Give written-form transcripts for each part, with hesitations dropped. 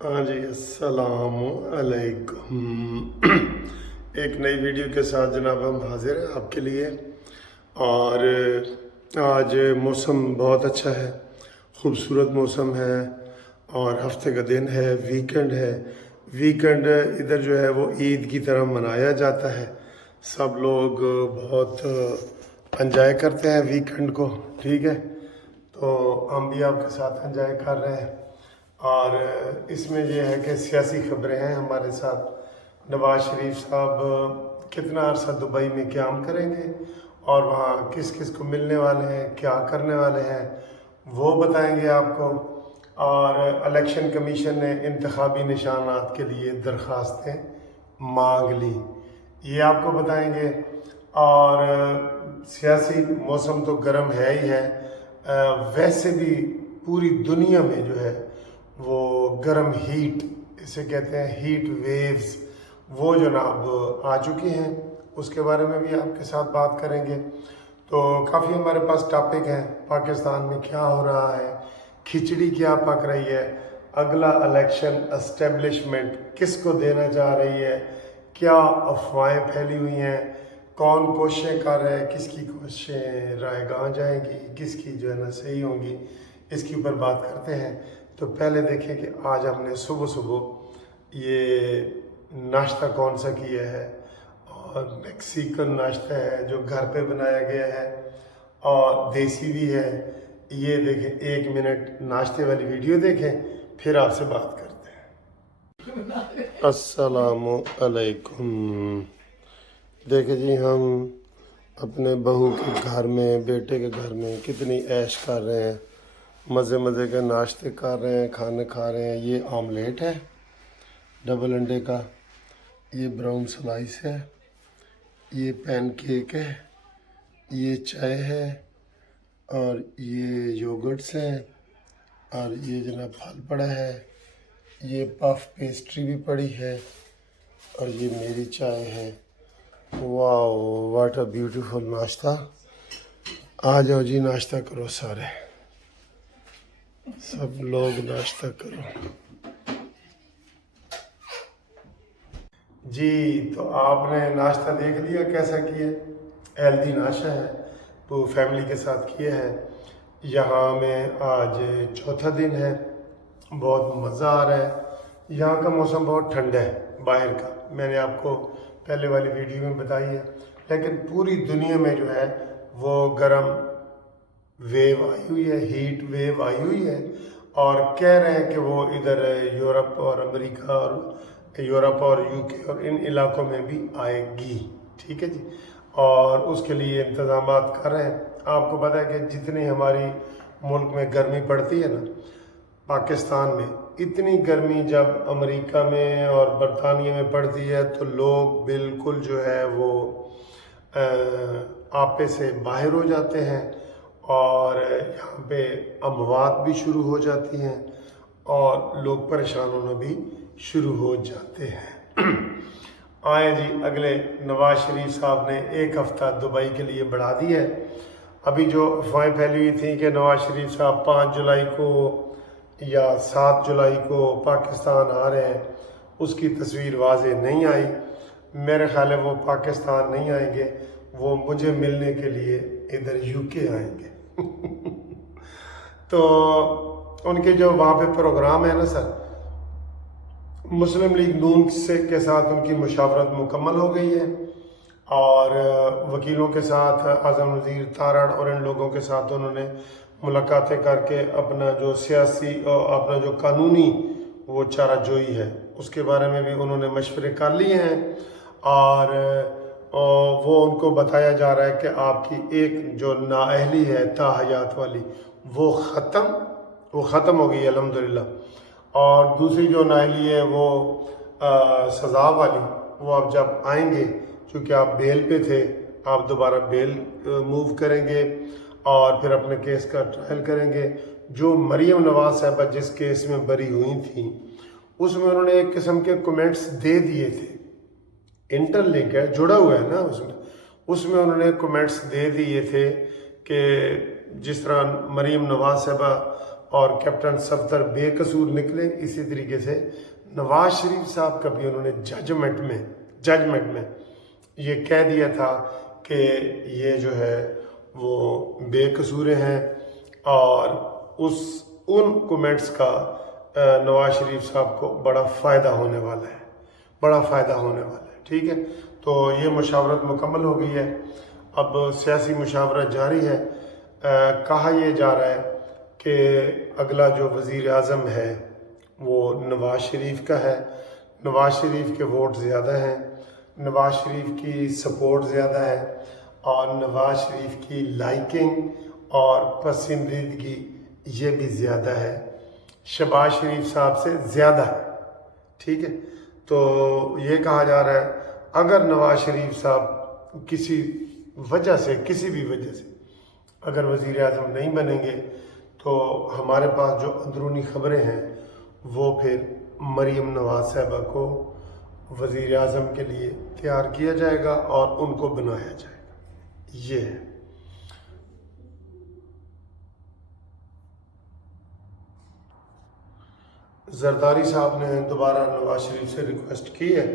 ہاں جی، السلام علیکم۔ ایک نئی ویڈیو کے ساتھ جناب ہم حاضر ہیں آپ کے لیے، اور آج موسم بہت اچھا ہے، خوبصورت موسم ہے، اور ہفتے کا دن ہے، ویکنڈ ہے۔ ویکنڈ ادھر جو ہے وہ عید کی طرح منایا جاتا ہے، سب لوگ بہت انجوائے کرتے ہیں ویکنڈ کو، ٹھیک ہے؟ تو ہم بھی آپ کے ساتھ انجوائے کر رہے ہیں، اور اس میں یہ ہے کہ سیاسی خبریں ہیں ہمارے ساتھ۔ نواز شریف صاحب کتنا عرصہ دبئی میں قیام کریں گے، اور وہاں کس کس کو ملنے والے ہیں، کیا کرنے والے ہیں، وہ بتائیں گے آپ کو۔ اور الیکشن کمیشن نے انتخابی نشانات کے لیے درخواستیں مانگ لی، یہ آپ کو بتائیں گے۔ اور سیاسی موسم تو گرم ہے ہی ہے، ویسے بھی پوری دنیا میں جو ہے وہ گرم ہیٹ، اسے کہتے ہیں ہیٹ ویوز، وہ جناب آ چکی ہیں، اس کے بارے میں بھی آپ کے ساتھ بات کریں گے۔ تو کافی ہمارے پاس ٹاپک ہیں، پاکستان میں کیا ہو رہا ہے، کھچڑی کیا پک رہی ہے، اگلا الیکشن اسٹیبلشمنٹ کس کو دینا چاہ رہی ہے، کیا افواہیں پھیلی ہوئی ہیں، کون کوششیں کر رہے ہیں، کس کی کوششیں رائے گاہ جائیں گی، کس کی جو ہے نا صحیح ہوں گی، اس کے اوپر بات کرتے ہیں۔ تو پہلے دیکھیں کہ آج ہم نے صبح صبح یہ ناشتہ کون سا کیا ہے، اور میکسیکن ناشتہ ہے جو گھر پہ بنایا گیا ہے، اور دیسی بھی ہے۔ یہ دیکھیں، 1 منٹ ناشتے والی ویڈیو دیکھیں، پھر آپ سے بات کرتے ہیں۔ السلام علیکم۔ دیکھیں جی، ہم اپنے بہو کے گھر میں، بیٹے کے گھر میں کتنی عیش کر رہے ہیں، مزے مزے کے ناشتے کر رہے ہیں، کھانے کھا رہے ہیں۔ یہ آملیٹ ہے ڈبل انڈے کا، یہ براؤن سلائس ہے، یہ پین کیک ہے، یہ چائے ہے، اور یہ یوگرٹس ہیں، اور یہ جناب پھل پڑا ہے، یہ پف پیسٹری بھی پڑی ہے، اور یہ میری چائے ہے۔ واو، واٹ اے بیوٹیفل ناشتہ۔ آ جاؤ جی، ناشتہ کرو، سارے سب لوگ ناشتہ کرو جی۔ تو آپ نے ناشتہ دیکھ لیا کیسا کیا، ہیلدی ناشتہ ہے، تو فیملی کے ساتھ کیا ہے۔ یہاں میں آج چوتھا دن ہے، بہت مزہ آ رہا ہے۔ یہاں کا موسم بہت ٹھنڈا ہے باہر کا، میں نے آپ کو پہلے والی ویڈیو میں بتائی ہے، لیکن پوری دنیا میں جو ہے وہ گرم ویو آئی ہوئی ہے، ہیٹ ویو آئی ہوئی ہے، اور کہہ رہے ہیں کہ وہ ادھر یورپ اور امریکہ اور یورپ اور UK اور ان علاقوں میں بھی آئے گی، ٹھیک ہے جی۔ اور اس کے لیے انتظامات کر رہے ہیں۔ آپ کو پتہ ہے کہ جتنی ہماری ملک میں گرمی پڑتی ہے نا، پاکستان میں اتنی گرمی جب امریکہ میں اور برطانیہ میں پڑتی ہے تو لوگ بالکل جو ہے وہ آپے سے باہر ہو جاتے ہیں، اور یہاں پہ اموات بھی شروع ہو جاتی ہیں، اور لوگ پریشان ہونا بھی شروع ہو جاتے ہیں۔ آئیں جی، اگلے نواز شریف صاحب نے 1 ہفتہ دبئی کے لیے بڑھا دی ہے۔ ابھی جو افواہیں پھیلی ہوئی تھیں کہ نواز شریف صاحب 5 جولائی کو یا 7 جولائی کو پاکستان آ رہے ہیں، اس کی تصویر واضح نہیں آئی۔ میرے خیال ہے وہ پاکستان نہیں آئیں گے، وہ مجھے ملنے کے لیے ادھر UK آئیں گے۔ تو ان کے جو وہاں پہ پروگرام ہے نا سر، مسلم لیگ نون کے ساتھ ان کی مشاورت مکمل ہو گئی ہے، اور وکیلوں کے ساتھ اعظم وزیر تارڑ اور ان لوگوں کے ساتھ انہوں نے ملاقاتیں کر کے اپنا جو سیاسی اور اپنا جو قانونی وہ چارہ جوئی ہے اس کے بارے میں بھی انہوں نے مشورے کر لیے ہیں، اور وہ ان کو بتایا جا رہا ہے کہ آپ کی ایک جو نااہلی ہے تاحیات والی وہ ختم ہو گئی الحمدللہ، اور دوسری جو نااہلی ہے وہ سزا والی، وہ آپ جب آئیں گے، چونکہ آپ بیل پہ تھے، آپ دوبارہ بیل موو کریں گے اور پھر اپنے کیس کا ٹرائل کریں گے۔ جو مریم نواز صاحبہ جس کیس میں بری ہوئی تھیں، اس میں انہوں نے ایک قسم کے کمنٹس دے دیے تھے، انٹر لنک ہے، جڑا ہوا ہے نا اس میں انہوں نے کمنٹس دے دیے تھے کہ جس طرح مریم نواز صاحبہ اور کیپٹن صفدر بے قصور نکلے، اسی طریقے سے نواز شریف صاحب کا بھی انہوں نے ججمنٹ میں یہ کہہ دیا تھا کہ یہ جو ہے وہ بے قصور ہیں، اور ان کومنٹس کا نواز شریف صاحب کو بڑا فائدہ ہونے والا ہے، ٹھیک ہے۔ تو یہ مشاورت مکمل ہو گئی ہے، اب سیاسی مشاورت جاری ہے۔ کہا یہ جا رہا ہے کہ اگلا جو وزیر اعظم ہے وہ نواز شریف کا ہے، نواز شریف کے ووٹ زیادہ ہیں، نواز شریف کی سپورٹ زیادہ ہے، اور نواز شریف کی لائکنگ اور پسندیدگی یہ بھی زیادہ ہے، شہباز شریف صاحب سے زیادہ ہے، ٹھیک ہے۔ تو یہ کہا جا رہا ہے اگر نواز شریف صاحب کسی بھی وجہ سے اگر وزیر اعظم نہیں بنیں گے تو ہمارے پاس جو اندرونی خبریں ہیں وہ پھر مریم نواز صاحبہ کو وزیر اعظم کے لیے تیار کیا جائے گا اور ان کو بنایا جائے گا، یہ ہے۔ زرداری صاحب نے دوبارہ نواز شریف سے ریکویسٹ کی ہے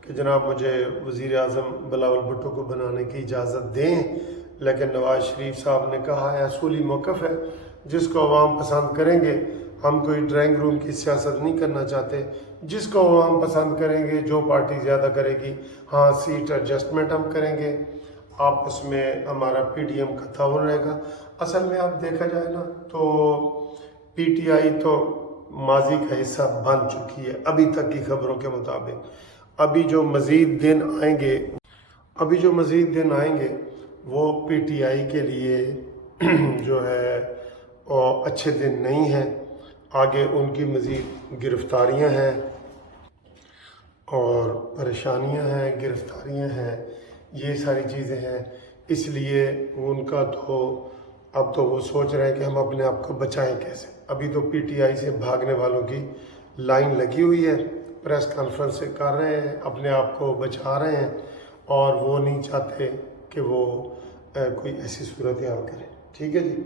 کہ جناب مجھے وزیر اعظم بلاول بھٹو کو بنانے کی اجازت دیں، لیکن نواز شریف صاحب نے کہا ہے اصولی موقف ہے، جس کو عوام پسند کریں گے، ہم کوئی ڈرائنگ روم کی سیاست نہیں کرنا چاہتے، جس کو عوام پسند کریں گے، جو پارٹی زیادہ کرے گی، ہاں سیٹ ایڈجسٹمنٹ ہم کریں گے، آپس میں ہمارا پی ڈی ایم کا تعاون رہے گا۔ اصل میں آپ دیکھا جائے نا تو پی ٹی آئی تو ماضی کا حصہ بن چکی ہے ابھی تک کی خبروں کے مطابق۔ ابھی جو مزید دن آئیں گے وہ پی ٹی آئی کے لیے جو ہے اچھے دن نہیں ہیں، آگے ان کی مزید گرفتاریاں ہیں اور پریشانیاں ہیں، گرفتاریاں ہیں، یہ ساری چیزیں ہیں، اس لیے ان کا تو اب تو وہ سوچ رہے ہیں کہ ہم اپنے آپ کو بچائیں کیسے۔ ابھی تو پی ٹی آئی سے بھاگنے والوں کی لائن لگی ہوئی ہے، پریس کانفرنس سے کر رہے ہیں، اپنے آپ کو بچا رہے ہیں، اور وہ نہیں چاہتے کہ وہ کوئی ایسی صورتحال کریں، ٹھیک ہے جی۔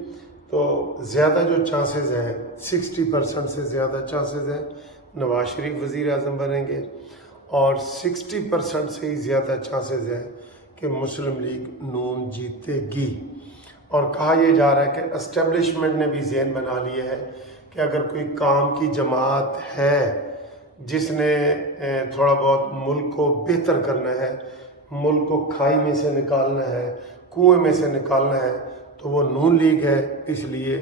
تو زیادہ جو چانسز ہیں 60% سے زیادہ چانسز ہیں نواز شریف وزیر اعظم بنیں گے، اور 60% سے ہی زیادہ چانسز ہیں کہ مسلم لیگ نون جیتے گی۔ اور کہا یہ جا رہا ہے کہ اسٹیبلشمنٹ نے بھی ذہن بنا لیا ہے کہ اگر کوئی کام کی جماعت ہے جس نے تھوڑا بہت ملک کو بہتر کرنا ہے، ملک کو کھائی میں سے نکالنا ہے، کنویں میں سے نکالنا ہے، تو وہ نون لیگ ہے، اس لیے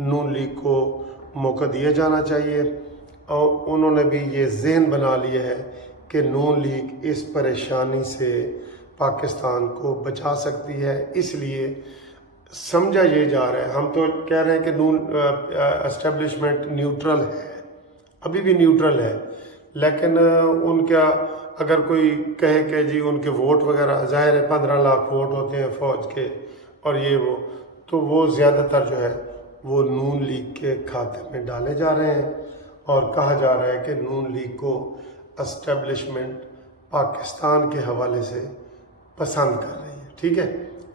نون لیگ کو موقع دیا جانا چاہیے۔ اور انہوں نے بھی یہ ذہن بنا لیا ہے کہ نون لیگ اس پریشانی سے پاکستان کو بچا سکتی ہے، اس لیے سمجھا یہ جا رہا ہے۔ ہم تو کہہ رہے ہیں کہ نون اسٹیبلشمنٹ نیوٹرل ہے، ابھی بھی نیوٹرل ہے، لیکن ان کا اگر کوئی کہے کہ جی ان کے ووٹ وغیرہ، ظاہر ہے 15 لاکھ ووٹ ہوتے ہیں فوج کے اور یہ وہ، تو وہ زیادہ تر جو ہے وہ نون لیگ کے کھاتے میں ڈالے جا رہے ہیں، اور کہا جا رہا ہے کہ نون لیگ کو اسٹیبلشمنٹ پاکستان کے حوالے سے پسند کر رہی ہے، ٹھیک ہے۔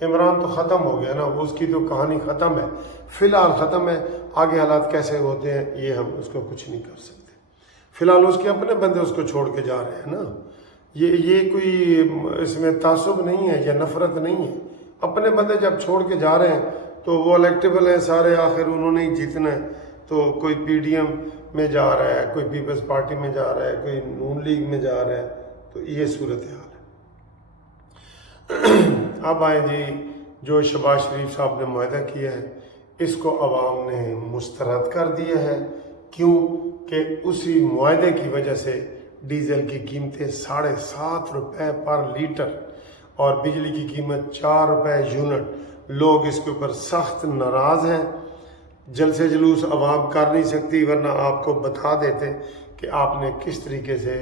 عمران تو ختم ہو گیا نا، اس کی تو کہانی ختم ہے، فی الحال ختم ہے، آگے حالات کیسے ہوتے ہیں یہ ہم اس کو کچھ نہیں کر سکتے۔ فی الحال اس کے اپنے بندے اس کو چھوڑ کے جا رہے ہیں نا، یہ کوئی اس میں تعصب نہیں ہے یا نفرت نہیں ہے، اپنے بندے جب چھوڑ کے جا رہے ہیں تو وہ الیکٹیبل ہیں سارے، آخر انہوں نے ہی جیتنا ہے، تو کوئی پی ڈی ایم میں جا رہا ہے، کوئی پیپلز پارٹی میں جا رہا ہے، کوئی نون لیگ میں جا رہا ہے، تو یہ صورتحال ہے۔ اب آئیں جی، جو شہباز شریف صاحب نے معاہدہ کیا ہے اس کو عوام نے مسترد کر دیا ہے، کیوں کہ اسی معاہدے کی وجہ سے ڈیزل کی قیمتیں 7.5 روپے پر لیٹر اور بجلی کی قیمت 4 روپے یونٹ، لوگ اس کے اوپر سخت ناراض ہیں۔ جلسے جلوس عوام کر نہیں سکتی، ورنہ آپ کو بتا دیتے کہ آپ نے کس طریقے سے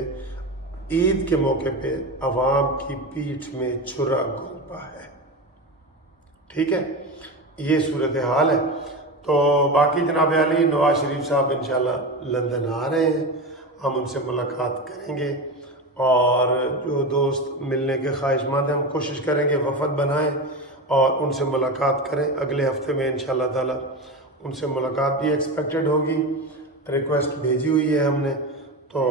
عید کے موقع پہ عوام کی پیٹھ میں چھرا گھونپا ہے، ٹھیک ہے، یہ صورتحال ہے۔ تو باقی جناب علی، نواز شریف صاحب انشاءاللہ لندن آ رہے ہیں، ہم ان سے ملاقات کریں گے، اور جو دوست ملنے کے خواہش مند ہیں ہم کوشش کریں گے وفد بنائیں اور ان سے ملاقات کریں اگلے ہفتے میں انشاءاللہ تعالی، ان سے ملاقات بھی ایکسپیکٹڈ ہوگی، ریکویسٹ بھیجی ہوئی ہے ہم نے، تو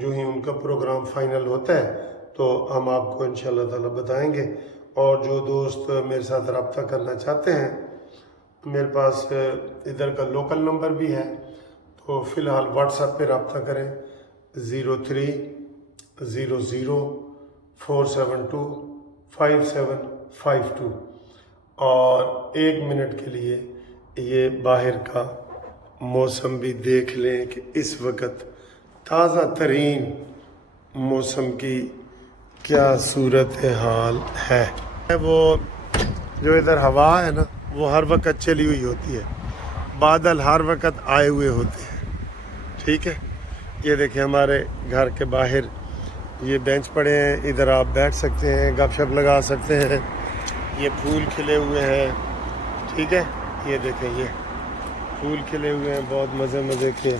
جو ہی ان کا پروگرام فائنل ہوتا ہے تو ہم آپ کو انشاءاللہ تعالی بتائیں گے۔ اور جو دوست میرے ساتھ رابطہ کرنا چاہتے ہیں، میرے پاس ادھر کا لوکل نمبر بھی ہے، تو فی الحال واٹس ایپ پہ رابطہ کریں 0300472572 اور 1 منٹ کے لیے یہ باہر کا موسم بھی دیکھ لیں کہ اس وقت تازہ ترین موسم کی کیا صورت حال ہے۔ وہ جو ادھر ہوا ہے نا وہ ہر وقت چلی ہوئی ہوتی ہے، بادل ہر وقت آئے ہوئے ہوتے ہیں، ٹھیک ہے۔ یہ دیکھیں ہمارے گھر کے باہر یہ بینچ پڑے ہیں، ادھر آپ بیٹھ سکتے ہیں، گپ شپ لگا سکتے ہیں، یہ پھول کھلے ہوئے ہیں، ٹھیک ہے۔ یہ دیکھیں یہ پھول کھلے ہوئے ہیں بہت مزے کے،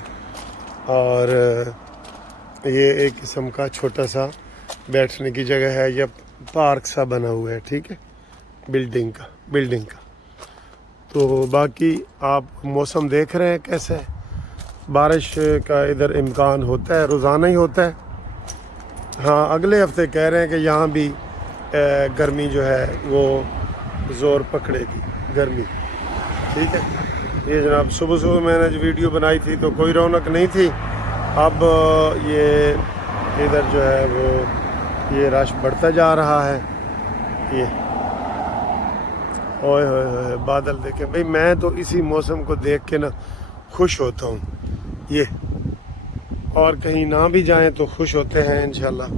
اور یہ ایک قسم کا چھوٹا سا بیٹھنے کی جگہ ہے، یا پارک سا بنا ہوا ہے، ٹھیک ہے، بلڈنگ کا۔ تو باقی آپ موسم دیکھ رہے ہیں کیسے ہے، بارش کا ادھر امکان ہوتا ہے، روزانہ ہی ہوتا ہے۔ ہاں اگلے ہفتے کہہ رہے ہیں کہ یہاں بھی گرمی جو ہے وہ زور پکڑے گی، گرمی، ٹھیک ہے۔ یہ جناب صبح میں نے جو ویڈیو بنائی تھی تو کوئی رونق نہیں تھی، اب یہ ادھر جو ہے وہ یہ رش بڑھتا جا رہا ہے۔ یہ اوئے ہوئے ہوئے بادل دیکھیں بھئی، میں تو اسی موسم کو دیکھ کے نا خوش ہوتا ہوں، یہ اور کہیں نہ بھی جائیں تو خوش ہوتے ہیں انشاءاللہ،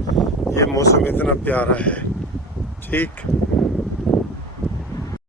یہ موسم اتنا پیارا ہے، ٹھیک۔